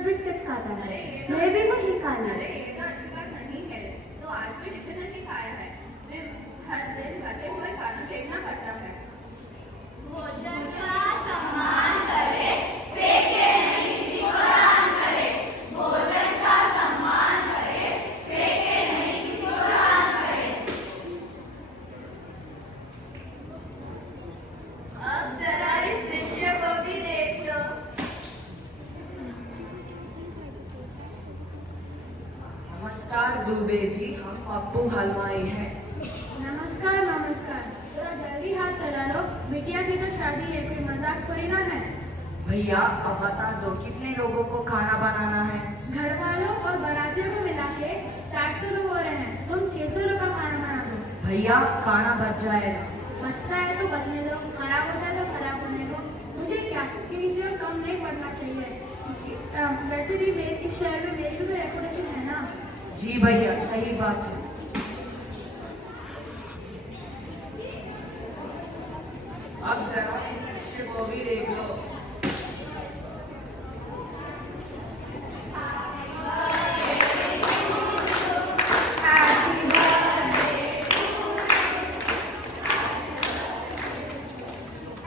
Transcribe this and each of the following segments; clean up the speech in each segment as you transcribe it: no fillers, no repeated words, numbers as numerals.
तो बिस्किट खाता है, मैं भी वही खाना। अरे ये तो अच्छी बात नहीं है। तो आज भी टिफिन नहीं खाया है। फिर हर दिन बचे हुए खाना फेंकना पड़ता है। भोजन का सम्मान करे, फेंके नहीं किसी को दान करे। भोजन का सम्मान करे, फेंके नहीं किसी को दान करे। अब जरा इस दृश्य को भी देख लो। नमस्कार दुबे जी, हम पप्पू हलवाई हैं। नमस्कार नमस्कार, थोड़ा जल्दी हाथ चला लो, बिटिया की तो शादी है, कोई मजाक थोड़ी ना है। भैया अब बता दो कितने लोगों को खाना बनाना है? घर वालों और बारातियों को मिला के 400 लोग हो रहे हैं, तुम 600 लोग का खाना बना दो। भैया खाना बच जाएगा। बचता है तो बचने दो, खराब होता है तो खराब होने दो, मुझे क्या, किसी को कम नहीं पड़ना चाहिए। वैसे भी इस शहर में मेरी भी रेपुटेशन है ना। जी भैया सही बात है। अब जरा इस दृश्य को भी देख लो।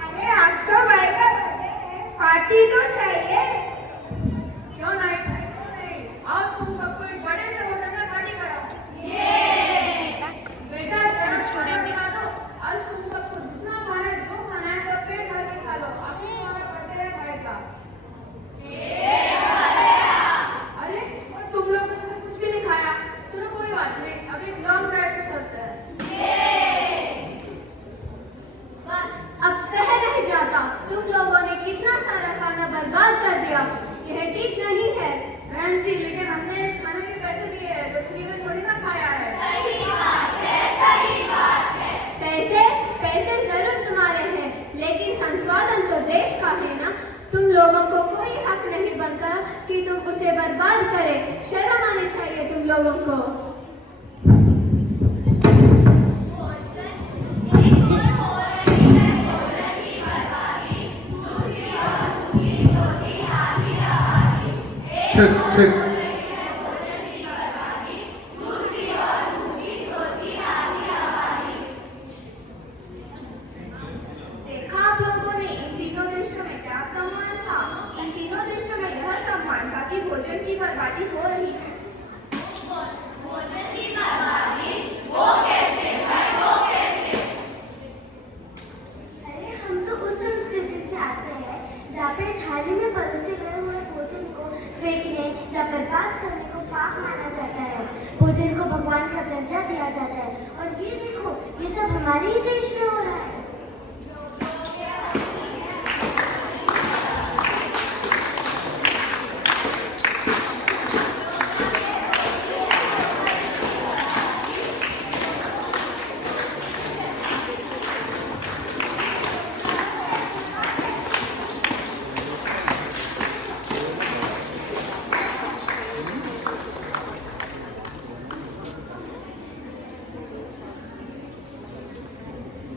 अरे आज तो भाई का बर्थडे है, पार्टी तो चाहिए। क्यों नहीं? क्यों नहीं? आज तुम सबको एक बड़े से होटल में पार्टी कराओ। बेटा जरा स्टूडेंट बता दो, आज तुम सबको जितना खाना है, जो खाना है सब पेट भर के खा लो। आज तुम्हारा बर्थडे है भाई का। अरे और तुम लोगों ने कुछ भी नहीं खाया, चलो कोई बात नहीं, अब एक लॉन्ग ड्राइव पे चलते हैं। बस अब सह नहीं जाता, तुम लोगों ने कितना सारा खाना बर्बाद कर दिया। यह ठीक नहीं है। बहन जी, लेकिन हमने इस खाने के पैसे दिए हैं, तो फ्री में थोड़ी ना खाया है। सही बात है, सही बात है। पैसे पैसे जरूर तुम्हारे हैं, लेकिन संस्वादन तो देश का है ना। तुम लोगों को कोई हक नहीं बनता कि तुम उसे बर्बाद करे। शर्म आनी चाहिए तुम लोगों को। ठीक ठीक। देखा आप लोगों ने इन तीनों दृश्यों में क्या सम्मान था? इन तीनों दृश्यों में यह सम्मान था कि भोजन की बर्बादी हो रही है। भोजन की बर्बादी वो कैसे है, वो कैसे? अरे हम तो उस संस्कृति से आते हैं जहाँ पे थाली में परोसे गए हुए भोजन को फेंकने या बर्बाद करने को पाप माना जाता है। भोजन को भगवान का दर्जा दिया जाता है, और ये देखो, ये सब हमारे ही देश में हो रहा है।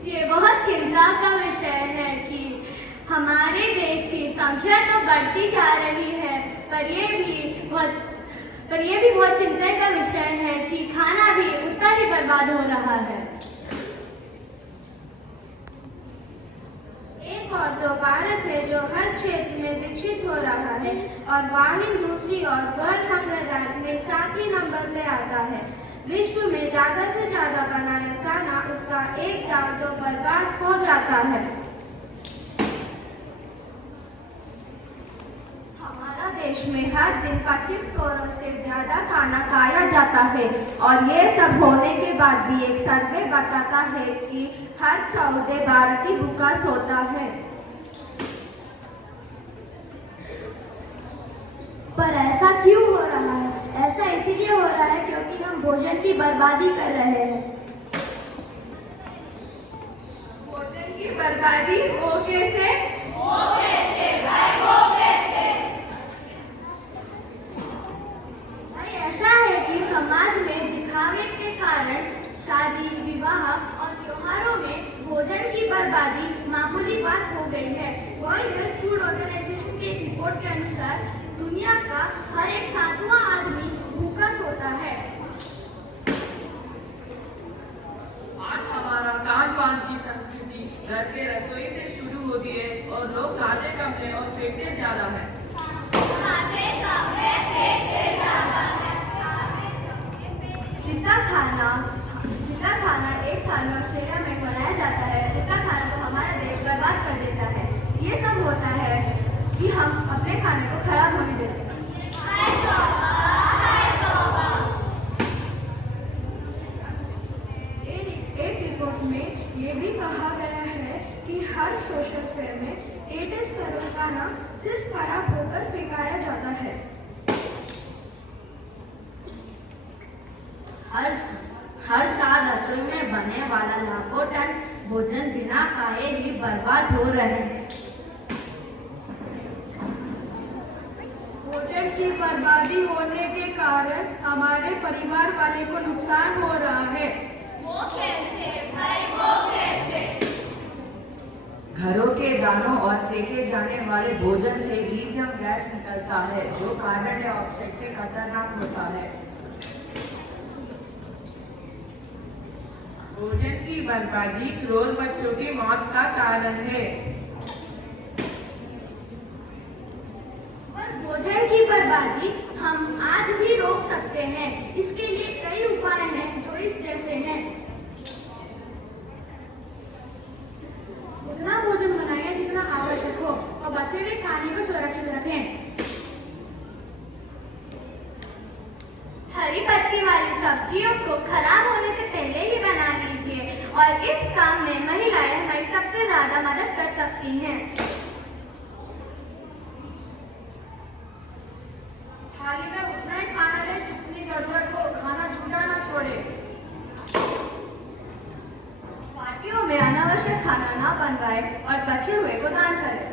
ये बहुत चिंता का विषय है कि हमारे देश की संख्या तो बढ़ती जा रही है, पर यह भी बहुत चिंता का विषय है कि खाना भी उतना ही बर्बाद हो रहा है। एक और तो भारत है जो हर क्षेत्र में विकसित हो रहा है, और वाहिनी दूसरी ओर वर्ल्ड हंगर रैंक में 7वें नंबर पे आता है। विश्व में ज्यादा से ज्यादा बनाया खाना उसका एक दाव तो बर्बाद हो जाता है। हमारा देश में हर दिन 25 करोड़ से ज्यादा खाना खाया जाता है, और ये सब होने के बाद भी एक सर्वे बताता है कि हर 14 भारतीय भूखा सोता है। पर ऐसा क्यों हो रहा है? ऐसा इसीलिए हो रहा है क्योंकि हम भोजन की बर्बादी कर रहे हैं। भोजन की बर्बादी हो कैसे? वो कैसे भाई, वो कैसे? भाई ऐसा है कि समाज में दिखावे के कारण शादी, विवाह और त्योहारों में भोजन की बर्बादी मामूली बात हो गई है। वर्ल्ड हेल्थ फूड ऑर्गेनाइजेशन की एक रिपोर्ट के अनुसार दुनिया का हर एक 7वां आदमी भूखा सोता है। आज हमारा खान पान की संस्कृति घर के रसोई से शुरू होती है और लोग खाते कम हैं और फेंकते ज्यादा है। जितना खाना एक साल में ऑस्ट्रेलिया में बनाया जाता है, उतना खाना तो हमारा देश बर्बाद कर देता है। ये सब होता है कि हम अपने खाने को खराब होने देते हैं। एक रिपोर्ट में ये भी कहा गया है कि हर सोशल फेयर में 28 करोड़ खाना सिर्फ खराब होकर फेंकाया जाता है। हर साल रसोई में बनने वाला लाखों टन भोजन बिना खाए ही बर्बाद हो रहे हैं। भोजन की बर्बादी होने के कारण हमारे परिवार वाले को नुकसान हो रहा है। वो कैसे भाई, वो कैसे? घरों के दानों और फेंके जाने वाले भोजन से लीथियम गैस निकलता है, जो कार्बन डाइऑक्साइड से खतरनाक होता है। भोजन की बर्बादी करोड़ बच्चों की मौत का कारण है। पर भोजन की बर्बादी हम आज भी रोक सकते हैं। इसके लिए कई उपाय हैं जो इस जैसे हैं। उतना भोजन बनाएं जितना आवश्यक हो और बचे हुए खाने को सुरक्षित रखें। हरी पत्ती वाली सब्जियों को खराब होने से पहले ही बना लीजिए और इस काम में महिलाएं हमारी सबसे ज्यादा मदद कर सकती हैं। थाली में उतना ही खाना ले जितनी जरूरत हो, खाना छूटा ना छोड़े। पार्टियों में अनावश्यक खाना ना बनवाए और बचे हुए को दान करें।